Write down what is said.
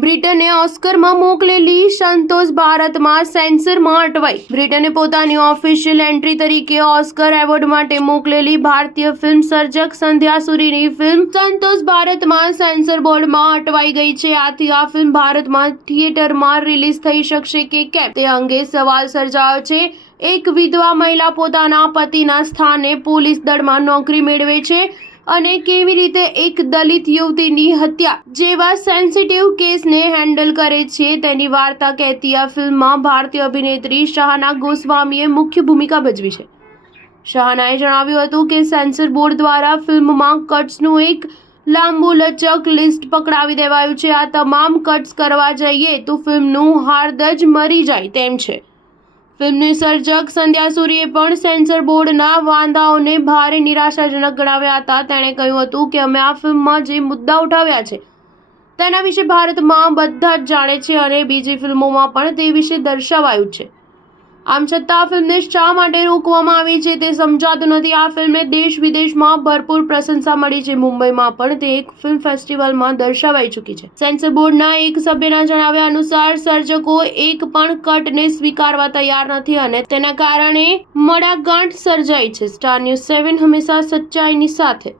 બ્રિટને ઓસ્કરમાં મોકલેલી સંતોષ ભારતમાં સેન્સરમાં અટવાઈ। બ્રિટને પોતાની ઓફિશિયલ એન્ટ્રી તરીકે ઓસ્કર એવોર્ડ માટે મોકલેલી ભારતીય ફિલ્મ સર્જક સંધ્યા સુરીની ફિલ્મ સંતોષ ભારતમાં સેન્સર બોર્ડમાં અટવાઈ ગઈ છે। આથી આ ફિલ્મ ભારતમાં થિયેટરમાં રિલીઝ થઈ શકશે કે કેમ તે અંગે સવાલ સર્જાયો છે। એક વિધવા મહિલા પોતાના પતિના સ્થાને પોલીસ દળમાં નોકરી મેળવે છે અને કેવી રીતે એક દલિત યુવતીની હત્યા જેવા સેન્સિટિવ કેસને હેન્ડલ કરે છે તેની વાર્તા કહેતી આ ફિલ્મમાં ભારતીય અભિનેત્રી શાહના ગોસ્વામીએ મુખ્ય ભૂમિકા ભજવી છે। શાહનાએ જણાવ્યું હતું કે સેન્સર બોર્ડ દ્વારા ફિલ્મમાં કટ્સનું એક લાંબુ લચક લિસ્ટ પકડાવી દેવાયું છે। આ તમામ કટ્સ કરવા જઈએ તો ફિલ્મનું હાર્દ જ મરી જાય તેમ છે। ફિલ્મની સર્જક સંધ્યા સુરીએ પણ સેન્સર બોર્ડના વાંધાઓને ભારે નિરાશાજનક ગણાવ્યા હતા। તેણે કહ્યું હતું કે અમે આ ફિલ્મમાં જે મુદ્દા ઉઠાવ્યા છે તેના વિશે ભારતમાં બધા જ જાણે છે અને બીજી ફિલ્મોમાં પણ તે વિશે દર્શાવાયું છે। આમ છતાં આ ફિલ્મને શા માટે રોકવામાં આવી છે તે સમજાતું નથી। આ ફિલ્મને દેશ વિદેશમાં ભરપૂર પ્રશંસા મળી છે। મુંબઈમાં પણ તે એક ફિલ્મ ફેસ્ટિવલમાં દર્શાવાઈ ચૂકી છે। સેન્સર બોર્ડના એક સભ્યના જણાવ્યા અનુસાર સર્જકો એક પણ કટને સ્વીકારવા તૈયાર નથી અને તેના કારણે મડાગાંઠ સર્જાઈ છે। સ્ટાર ન્યૂઝ 7 હંમેશા સચ્ચાઈની સાથે।